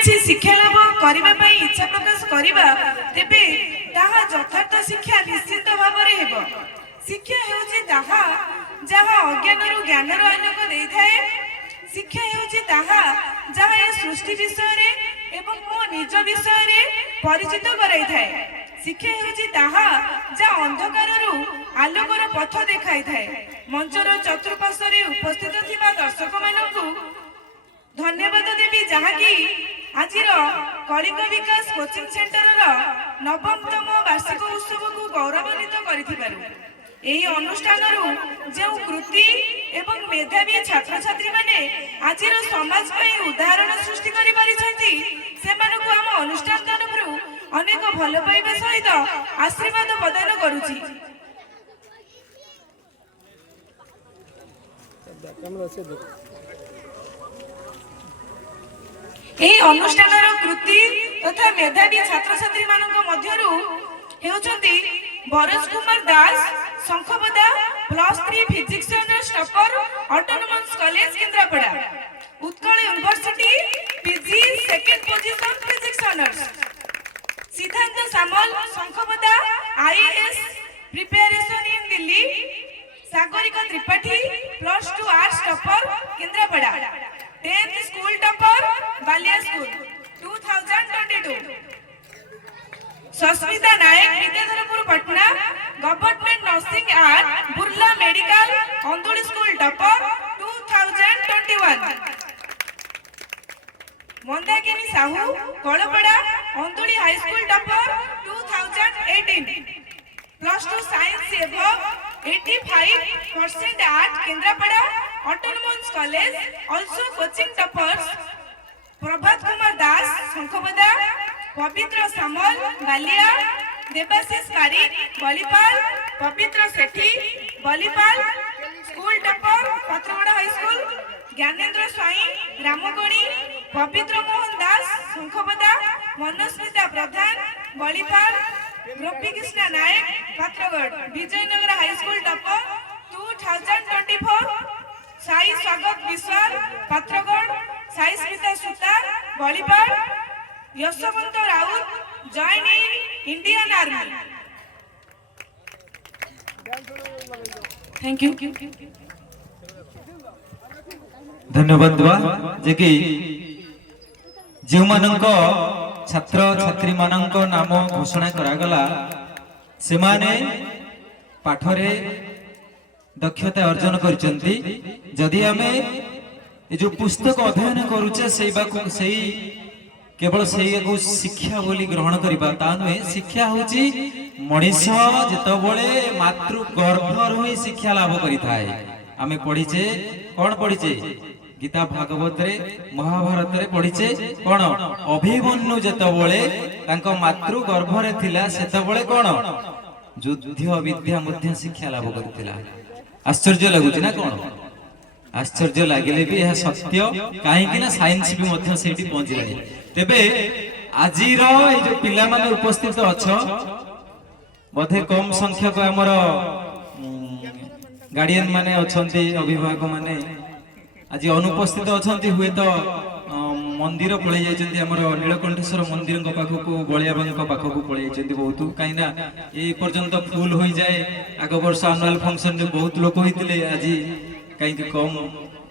किसी शिक्षा लाभ करने इच्छा प्रकाश करवा तेबे ताहा यथार्थ शिक्षा निश्चित भाव में शिक्षा हेउछि ताहा जहा अज्ञान ज्ञानर आलोक दे थाए। शिक्षा हेउछि ताहा जहा ए सृष्टि विषय रे एवं मो निज विषय रे परिचित कराई थाए। शिक्षा हेउछि ताहा जा अंधकार आलोकर पथ देखाई थाए। मंचर चतुर्पार्श्व उपस्थित थिबा दर्शक मानकु धन्यवाद देवी जहाँकि आज कलिंग विकास कोचिंग सेंटर नवमतम वार्षिक उत्सव को गौरवान्वित कर अनुष्ठान जो कृति एवं मेधावी छात्र छात्री माने आज समाज उदाहरण सृष्टि कर अनुष्ठान तरफ अनेक भल पाइबा सहित आशीर्वाद प्रदान करुछि। ଏହି ଅନୁଷ୍ଠାନର କୃତି ତଥା ମେଧାବୀ ଛାତ୍ରଛାତ୍ରୀ ମାନଙ୍କ ମଧ୍ୟରୁ ହେଉଛନ୍ତି Baraj Kumar Das Shankhapada +3 physics honours topper autonomous college Kendrapada, Utkal university PG second position physics honours, Siddhant Samal Shankhapada IAS preparation in Delhi, Sagarika Tripathi +2 arts topper Kendrapada, 10th school topper Balia school 2022, Sasmita Nayak Vidyadharpur Patna government nursing and Burla medical Andhudi school topper 2021, Mandakini Sahu Kalapada Andhudi high school topper 2018, +2 science एवं 85% art Kendrapada autonomous college also coaching toppers Prabhat Kumar Das Shankhapada, Pabitra Samal Balia, Debashis Parik Balipal, Pabitra Sethi Balipal school topper Patragada high school, Gyanendra Swain Ramgani, Pabitra Mohan Das Shankhapada, Manasmita Pradhan Balipal, Gopi Krishna Nayak Patragarh, Vijayanagar high school topper 2024, Sai Swagat Biswal Patragarh, Sai Smita Sutar Balipal, Yashwant Rout join in Indian army. Thank you. धन्यवाद जे कि जो मानक छात्र छात्री मानक नाम घोषणा करागला से माने पाठरे दक्षता अर्जन करचंती। जदि आमे जो पुस्तक अध्ययन करूचे से केवल से शिक्षा बोली ग्रहण करबा ता नुहे। शिक्षा होची मनीष जेतबळे मातृ गर्भ रही शिक्षा लाभ करिथाय। आमे पढिचे कोन पढिचे गीता भागवत रे महाभारत रे पढिचे कोन अभिमन्यु जेतबळे तांको मातृ गर्भ रे थिला सेतबळे कोन युद्ध विद्या मध्य शिक्षा लाभ करथिला। आश्चर्य लगुची ना कोन? आश्चर्य लागिले भी यह सत्य कहीं ना साइंस भी मध्य सेठी पहुंचलानी। तेबे आजिर ए जो पिला माने उपस्थित अछ बधे कम संख्यक हमर गार्डियन माने अछंती अभिभावक माने आज अनुपस्थित अछंती। हुए तो मंदिर पळै जायचंती हमर नीलकंठेश्वर मंदिर को पाखकु बलियाबाई को पाखकु पळै जायचंती बहुत काई ना ए पर्यंत फुल होई जाए। आग वर्ष एनुअल फंक्शन रे बहुत लोक होइतिले आज कहीं कम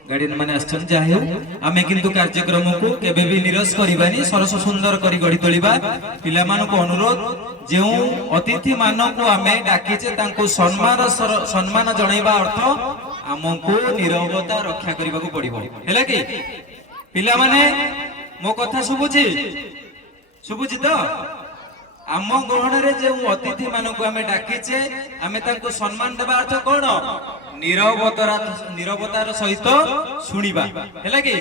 गार्डियन माने आछन। जाहे आमे किंतु कार्यक्रम को केबे भी निरस करिबानी सरस सुंदर करी गढ़ी तोलिबा। पिला मानु को अनुरोध जे अतिथि मानु को आमे डाकिचे तांको सम्मान जणाइबा अर्थ आमको निरवता रक्षा करबा को पड़िबो। हैला कि पिला माने मो कथा सुबुची तो आम ग्रहण रे जे अतिथि मानु को आमे डाकिचे आमे तांको सम्मान देबा अर्थ कोन निरवतार सहित शुणिबा। हैला कि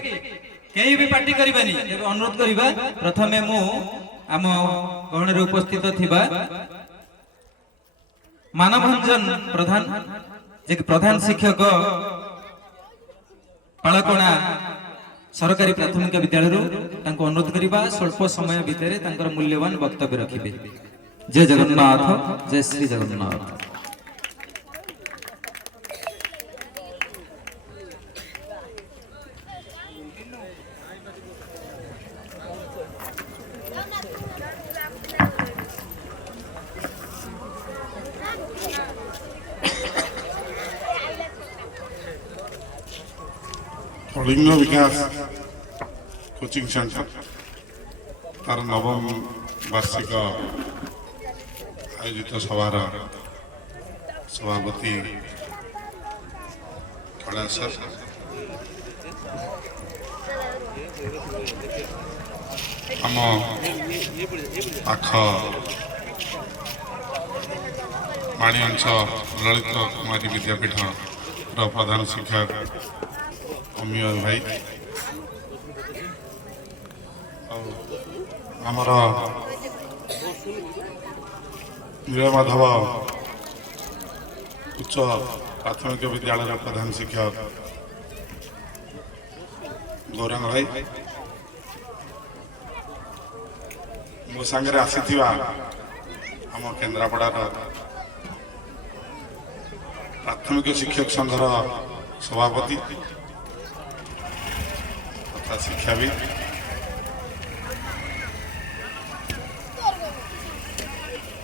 केही भी पार्टी करिबानी। तेबे अनुरोध करिबा प्रथमे मु आम ग्रहण रे उपस्थित थिबा मानवरंजन प्रधान जे प्रधान शिक्षक पालकोना सरकारी प्राथमिक विद्यालय अनुरोध करिबा स्वल्प समय भितर मूल्यवान वक्तव्य रखिबे। जय जगन्नाथ, जय श्री जगन्नाथ। कलिंग विकास कोचिंग सेंटर तार नवम वार्षिक आयोजित सभार सभापति कैलाश सर, आम पाख माणी अंश ललित कुमारी विद्यापीठ प्रधान शिक्षक अमीय भाई आमर नीलमाधव उच्च प्राथमिक विद्यालय प्रधान शिक्षक गौरांग भाई मो सांगे आसीथिबा आम केन्द्रापड़ार प्राथमिक शिक्षक संघर सभापति तथा शिक्षाविद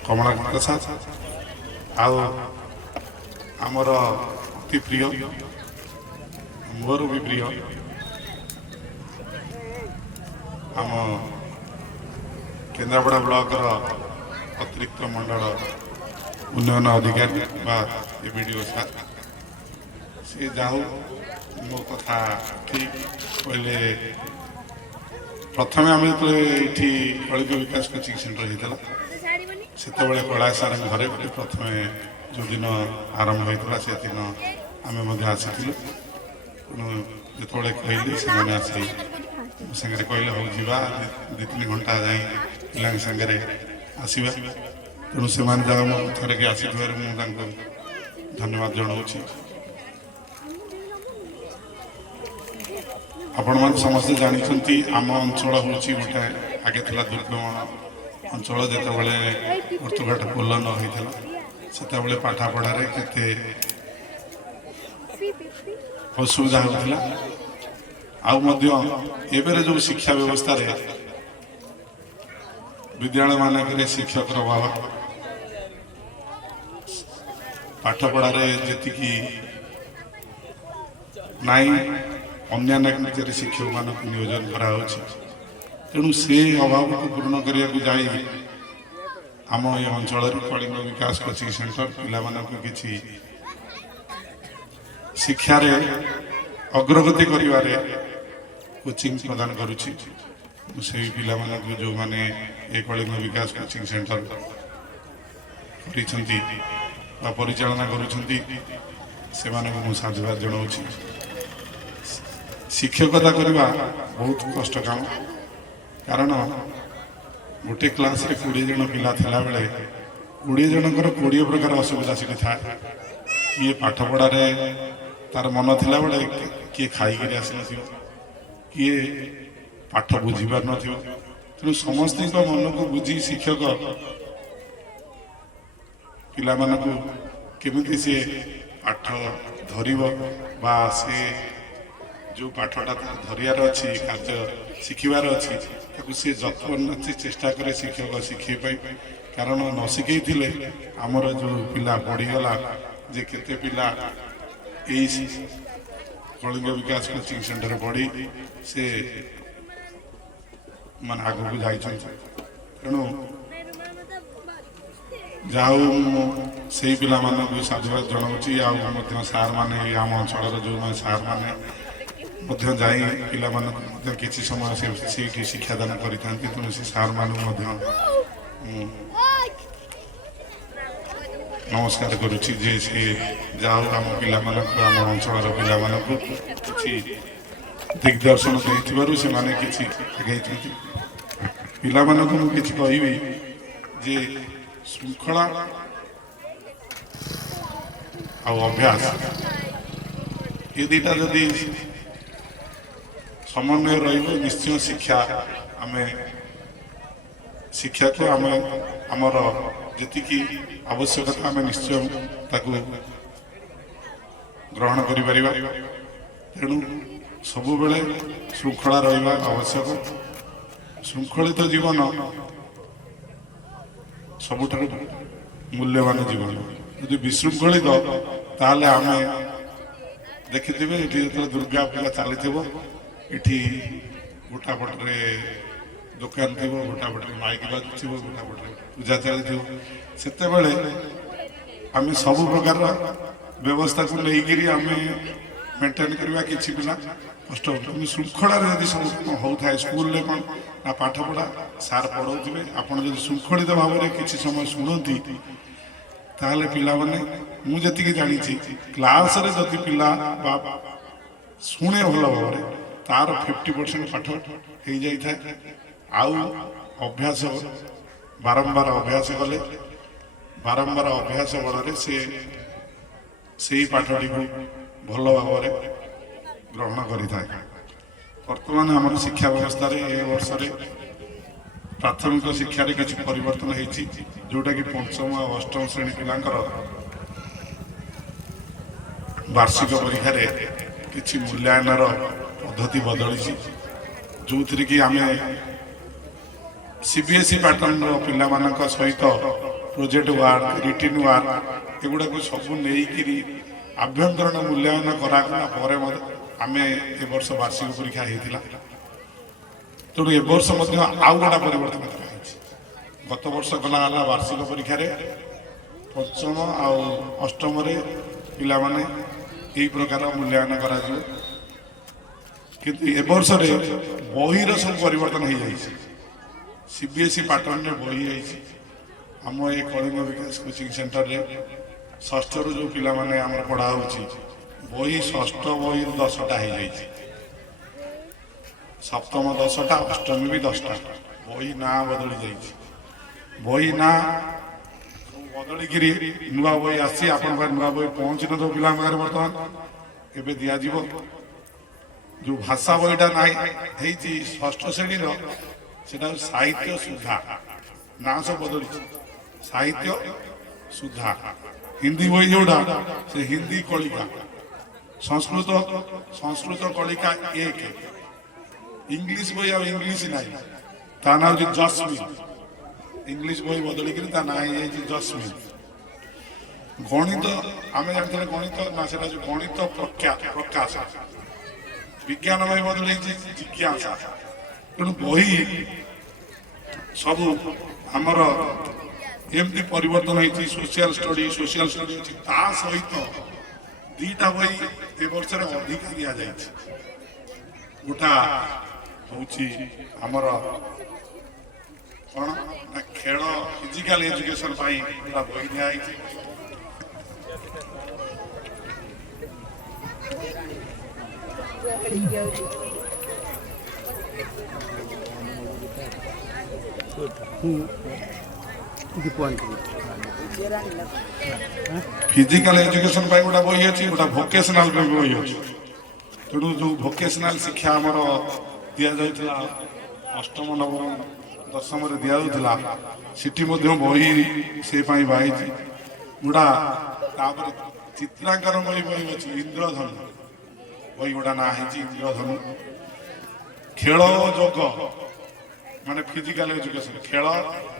कमला प्रसाद आमर अति प्रिय मोर भी प्रिय आम केन्द्रापड़ा ब्लॉक अतिरिक्त मंडल उन्नयन अधिकारी बा एबीडीओ सार सी जाऊ मो कथा ठीक कहले प्रथम आम जो ये कलिंग विकास कोचिंग सेंटर होता से कैलाश सार घरे प्रथम जो दिन आरंभ होता से दिन आम आसी जो कहली से आसी सागर कहले हो जा 2-3 घंटा जाए पिला सागर आसवा तेणु से थे कि आसी धन्यवाद जनाऊँ आपण मैंने समस्ते जानते आम अंचल हूँ गोटे आगे था दुर्गम अंचल जितेबाला बर्तघाट पोल न होता से पाठपढ़ार के असुविधा होता आउे जो शिक्षा व्यवस्था विद्यालय मानक शिक्षक अभाव पाठपढ़ार जी नाई अन्य कार्य शिक्षक मानक नियोजन कराऊ तेणु से अभाव को पूर्ण करने को जाई आम ये अंचल कलिंग विकास कोचिंग सेंटर पिला किसी शिक्षा अग्रगति करिवारे कोचिंग प्रदान करुच्ची से पिला जो माने ये कलिंग विकास कोचिंग सेंटर परिचालना करुछंती से साधुवाद जनाऊँ शिक्षकता करवा बहुत कष्ट काम कारण गोटे क्लास रे 20 जन पिला थिला बेले 20 जनकर 20 प्रकार असुविधा से था किए पाठ पढ़ारे तार मन थिला बेले किए खाई के आसी नथियो किए पाठ बुझी पार नथियो तेणु समस्त मन को बुझी शिक्षक पिला मानकु केमिति से पाठ धरिब बा से जो पाठटा धरियार अच्छी कार्य शिखबार अच्छी सी जत्न चेष्टा करे शिक्षक शिखे पाई कारण न शिखे आमर जो पिला बढ़ीगला जे केते पिला कलिंग विकास कोचिंग सेंटर पढ़ी से मान आग को जाई तेणु जाऊ से पिला मानक साधुवाद जनाऊँ सार मैंने आम अंचल जो सार मैंने जाई पिला किसी समय से शिक्षादान करें तेणु से सार मान नमस्कार करुच्ची जे से जाओ आम पिला आम अंचल पिला कि दिग्दर्शन देथिबारु से माने किछि आगे पिला किछि कहबी जे श्रृंखला आ अभ्यास ये दुटा जदि समन्वय निश्चय शिक्षा आम शिक्षा को आम आमर जी आवश्यकता आम निश्चय ग्रहण कर तेणु सब बेले श्रृंखला रहा आवश्यक श्रृंखलित जीवन सबुठ मूल्यवान जीवन यदि विशृंखलित ताहले आम ଦେଖିଥିବେ ଏଠି ଯେତେବେଳେ ଦୁର୍ଗା ପୂଜା ଚାଲିଥିବ ଏଠି ଗୋଟା ପଟରେ ଦୋକାନ ଥିବ, ଗୋଟା ପଟରେ ମାଇକ ବାଜୁଥିବ, ଗୋଟା ପଟରେ ପୂଜା ଚାଲିଥିବ। ସେତେବେଳେ ଆମେ ସବୁ ପ୍ରକାର ବ୍ୟବସ୍ଥାକୁ ନେଇକିରି ଆମେ ମେଣ୍ଟେନ କରିବା। କିଛି ପିଲା କଷ୍ଟ କିନ୍ତୁ ଶୃଙ୍ଖଳାରେ ଯଦି ସବୁ ହଉଥାଏ ସ୍କୁଲରେ କ'ଣ ନା ପାଠ ପଢ଼ା ସାର୍ ପଢ଼ଉଥିବେ, ଆପଣ ଯଦି ଶୃଙ୍ଖଳିତ ଭାବରେ କିଛି ସମୟ ଶୁଣନ୍ତି ତାହେଲେ ପିଲାମାନେ, ମୁଁ ଯେତିକି ଜାଣିଛି କ୍ଲାସରେ ଯଦି ପିଲା ବା ଶୁଣେ ଭଲ ଭାବରେ ତାର 50% ପାଠ ହେଇଯାଇଥାଏ। ଆଉ ଅଭ୍ୟାସ ବାରମ୍ବାର ଅଭ୍ୟାସ କଲେ, ବାରମ୍ବାର ଅଭ୍ୟାସ ବଳରେ ସେ ସେଇ ପାଠଟିକୁ ଭଲ ଭାବରେ ଗ୍ରହଣ କରିଥାଏ। ବର୍ତ୍ତମାନ ଆମର ଶିକ୍ଷା ବ୍ୟବସ୍ଥାରେ ଏ ବର୍ଷରେ ପ୍ରାଥମିକ ଶିକ୍ଷାରେ କିଛି ପରିବର୍ତ୍ତନ ହେଇଛି, ଯୋଉଟାକି ପଞ୍ଚମ ଆଉ ଅଷ୍ଟମ ଶ୍ରେଣୀ ପିଲାଙ୍କର ବାର୍ଷିକ ପରୀକ୍ଷାରେ କିଛି ମୂଲ୍ୟାୟନର ପଦ୍ଧତି ବଦଳିଛି, ଯୋଉଥିରେ କି ଆମେ CBSE ପାଟର୍ନର ପିଲାମାନଙ୍କ ସହିତ ପ୍ରୋଜେକ୍ଟ ୱାର୍କ, ରିଟିନ୍ ୱାର୍କ ଏଗୁଡ଼ାକୁ ସବୁ ନେଇକିରି ଆଭ୍ୟନ୍ତରୀଣ ମୂଲ୍ୟାୟନ କରାଗଲା ପରେ ମଧ୍ୟ ଆମେ ଏ ବର୍ଷ ବାର୍ଷିକ ପରୀକ୍ଷା ହେଇଥିଲା। ତେଣୁ ଏ ବର୍ଷ ମଧ୍ୟ ଆଉ ଗୋଟେ ପରିବର୍ତ୍ତନ କରାଯାଇଛି। ଗତ ବର୍ଷ ଗଲା ହେଲା ବାର୍ଷିକ ପରୀକ୍ଷାରେ ପଞ୍ଚମ ଆଉ ଅଷ୍ଟମରେ ପିଲାମାନେ ଏହି ପ୍ରକାର ମୂଲ୍ୟାୟନ କରାଯିବ। କିନ୍ତୁ ଏ ବର୍ଷରେ ବହିର ସବୁ ପରିବର୍ତ୍ତନ ହେଇଯାଇଛି। CBSE ପାଟର୍ନରେ ବହି ହେଇଛି। ଆମ ଏ କଳିଙ୍ଗ ବିକାଶ କୋଚିଂ ସେଣ୍ଟରରେ ଷଷ୍ଠରୁ ଯେଉଁ ପିଲାମାନେ ଆମର ପଢ଼ା ହେଉଛି, ବହି ଷଷ୍ଠ ବହି 10ଟା ହେଇଯାଇଛି, ସପ୍ତମ 10ଟା, ଅଷ୍ଟମୀ ବି 10ଟା। ବହି ନାଁ ବଦଳି ଯାଇଛି। ବହି ନାଁ ବଦଳିକିରି ନୂଆ ବହି ଆସିଛି। ଆପଣଙ୍କ ନୂଆ ବହି ପହଞ୍ଚି ନଥିବ ପିଲାଙ୍କ ପାଖରେ ବର୍ତ୍ତମାନ, ଏବେ ଦିଆଯିବ। ଯେଉଁ ଭାଷା ବହିଟା ନାହିଁ ହେଇଛି ଷଷ୍ଠ ଶ୍ରେଣୀର, ସେଟା ସାହିତ୍ୟ ସୁଧା, ନାଁ ସବୁ ବଦଳିଛି, ସାହିତ୍ୟ ସୁଧା। ହିନ୍ଦୀ ବହି ଯୋଉଟା ସେ ହିନ୍ଦୀ କଳିକା, ସଂସ୍କୃତ କଳିକା 1। ଇଂଲିଶ ବହି ଆଉ ଇଂଲିଶ ନାହିଁ, ତା ନାଁ ହେଉଛି ଜସ୍ମିନ୍। ଇଂଲିଶ ବହି ବଦଳିକିରି ତା ନାଁ ହେଇଯାଇଛି ଜସ୍ମିନ୍। ଗଣିତ ଆମେ ଜାଣିଥିଲେ ଗଣିତ ନା, ସେଟା ଯେଉଁ ଗଣିତ ପ୍ରକାଶ। ବିଜ୍ଞାନ ବହି ବଦଳେଇଛି ଜିଜ୍ଞାସା। ତେଣୁ ବହି ସବୁ ଆମର ଏମିତି ପରିବର୍ତ୍ତନ ହେଇଛି। ସୋସିଆଲ ଷ୍ଟଡି ଅଛି, ତା ସହିତ 2ଟା ବହି ଏ ବର୍ଷରେ ଅଧିକା ଦିଆଯାଇଛି। ଗୋଟା ହଉଛି ଆମର କ'ଣ ନା ଖେଳ, ଫିଜିକାଲ ଏଜୁକେସନ ପାଇଁ ଗୋଟା ବହି ଦିଆଯାଇଛି। ଫିଜିକାଲ ଏଜୁକେସନ ପାଇଁ ଗୋଟେ ବହି ଅଛି, ଗୋଟେ ଭୋକେସନାଲ ପାଇଁ ବହି ଅଛି। ତେଣୁ ଯେଉଁ ଭୋକେସନାଲ ଶିକ୍ଷା ଆମର ଦିଆଯାଉଥିଲା ଅଷ୍ଟମ, ନବମ, ଦଶମରେ ଦିଆଯାଉଥିଲା, ସେଠି ମଧ୍ୟ ବହି ସେ ପାଇଁ ବାହାରିଛି ଗୁଡ଼ା। ତାପରେ ଚିତ୍ରାଙ୍କନ ବହି ଅଛି, ଇନ୍ଦ୍ରଧନୁ ବହି ଗୁଡ଼ା ନାଁ ହେଇଛି ଇନ୍ଦ୍ରଧନୁ। ଖେଳ ଓ ଯୋଗ ମାନେ ଫିଜିକାଲ ଏଜୁକେସନ, ଖେଳ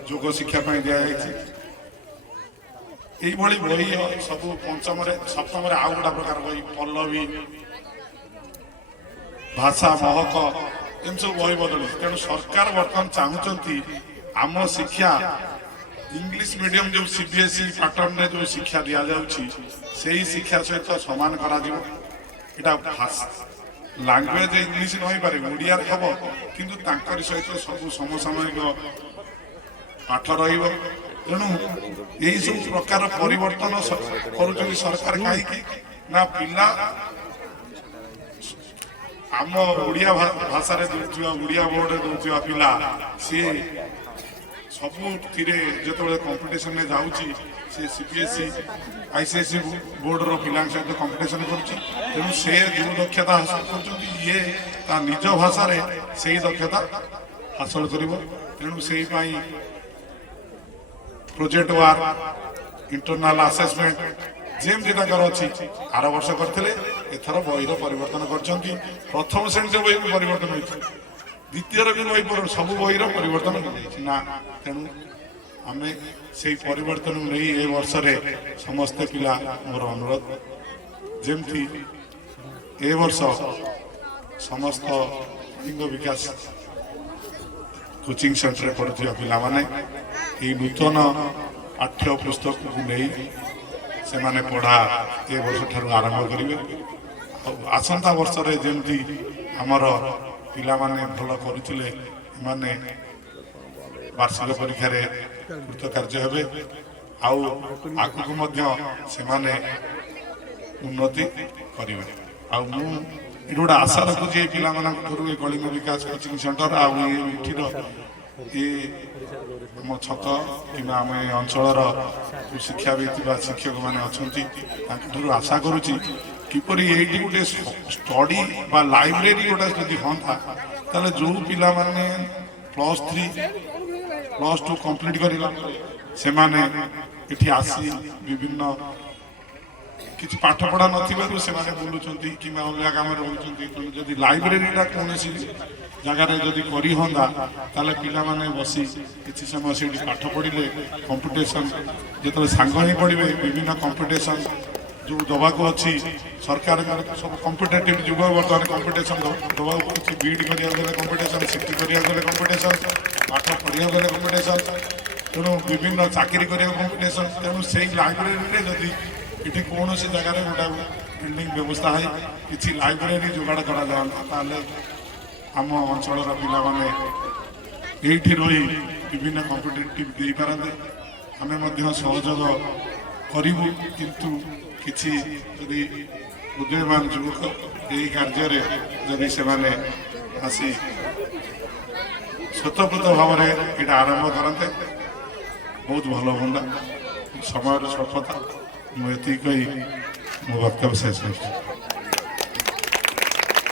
ଯୋଗ ଶିକ୍ଷା ପାଇଁ ଦିଆଯାଇଛି। এইভাবে বই সবু পঞ্চমরে সপ্তমরে আউ গোটা প্রকার বই পল্লবী ভাষা মহক এমনি সব বই বদলি। তেমন সরকার বর্তমান চাহুচ্ছেন আম শিক্ষা ইংলিশ মিডিয়াম যে সিবিএসই প্যাটর্নে যে শিক্ষা দিয়া যাচ্ছে সেই শিক্ষা সহিত সমান করা যাব। এটা ভাষা লাঙ্গুয়েজ ইংলিশ নইপারে ওড়িয়ার হব, কিন্তু তাঁকর সহিত সবু সমসাময়িক পাঠ রহব। তেণু এইসব প্রকার পরিবর্তন করছেন সরকার কাহিকি না পিলা আম ওড়িয়া ভাষায় দৌথিবা ওড়িয়া বোর্ডে দৌথিবা পিলা সি ସବୁଥିରେ ଯେତେବେଳେ କମ୍ପିଟିସନରେ ଯାଉଛି ସେ ସିବିଏସ୍ଇ ଆଇସିଏସ୍ଇ ବୋର୍ଡର ପିଲାଙ୍କ ସହିତ କମ୍ପିଟିସନ କରୁଛି। ତେଣୁ ସେ ଯେଉଁ ଦକ୍ଷତା ହାସଲ କରୁଛନ୍ତି ଇଏ ତା ନିଜ ଭାଷାରେ ସେଇ ଦକ୍ଷତା ହାସଲ କରିବ। ତେଣୁ ସେଇ ପାଇଁ ପ୍ରୋଜେକ୍ଟ ୱାର୍କ, ଇଣ୍ଟରନାଲ ଆସେସମେଣ୍ଟ ଯେମିତି ତାଙ୍କର ଅଛି ଆର ବର୍ଷ କରିଥିଲେ, ଏଥର ବହିର ପରିବର୍ତ୍ତନ କରିଛନ୍ତି। ପ୍ରଥମ ଶ୍ରେଣୀର ବହି ପରିବର୍ତ୍ତନ ହୋଇଛି, ଦ୍ୱିତୀୟରେ ବି ବହି ସବୁ ବହିର ପରିବର୍ତ୍ତନ ହୋଇଯାଇଛି ନା। ତେଣୁ ଆମେ ସେଇ ପରିବର୍ତ୍ତନକୁ ନେଇ ଏ ବର୍ଷରେ ସମସ୍ତେ ପିଲା ମୋର ଅନୁରୋଧ ଯେମିତି ए वर्ष समस्त लिंग विकास कोचिंग सेंटर पढ़ुवा पिला माने नूतन पाठ्य पुस्तक को नहीं से माने पढ़ा ए वर्ष ठार आरंभ करेंगे आसंता वर्ष रे जेमती हमर पिला माने भल करुले माने वार्षिक परीक्षा रे कृतकार्य हेबे आउ आगु मध्य से माने उन्नति करेंगे आउ मु गोटे आशा रखुचे पिला ए कलिंग विकास कोचिंग सेंटर आठीर ये आम छक कि आम अंचल शिक्षाविद शिक्षक मैंने अच्छा आशा करुच्ची किपर ये गोटे स्टडी बा लाइब्रेरी गोटे जदि हाँ ताले जो पिला माने +3 +2 कंप्लीट कर आसी विभिन्न किसी पाठ पढ़ा नथिबारु से माने बोलुचंती कि अलग काम रोचंती जदि लाइब्रेरीटा कौन जगार जदि करी हंदा ताले पिला माने बसी किसी समय से पाठ पढ़िले कंपिटिशन जो सांग ही पढ़े विभिन्न कंपिटिशन जो दबाक अच्छी सरकार सब कंपिटेटिव जुग बर्तमान कंपिटिशन दबाक पड़े बीड करा कंपिटिशन सीटी करा कंपिटिशन पाठ पढ़ा गले कंपिटिशन तेणु विभिन्न चाकरी करा कंपिटिशन तेणु से लाइब्रेरी जदि ये कौन सी जगह गोटा बिल्डिंग व्यवस्था है किसी लाइब्रेरी जोगाड़ करा आम अंचल पिला माने ये रही विभिन्न कॉम्पिटिटिव दे पारते आम सहयोग करूँ किंतु किसी यदि बुद्धिमान युवक यही कार्य जदि से आसी स्वतःप्रत भाव में ये आरंभ करते बहुत भल हाँ समय स्वल्पता मुझे कही मो वक्तव्य शेष।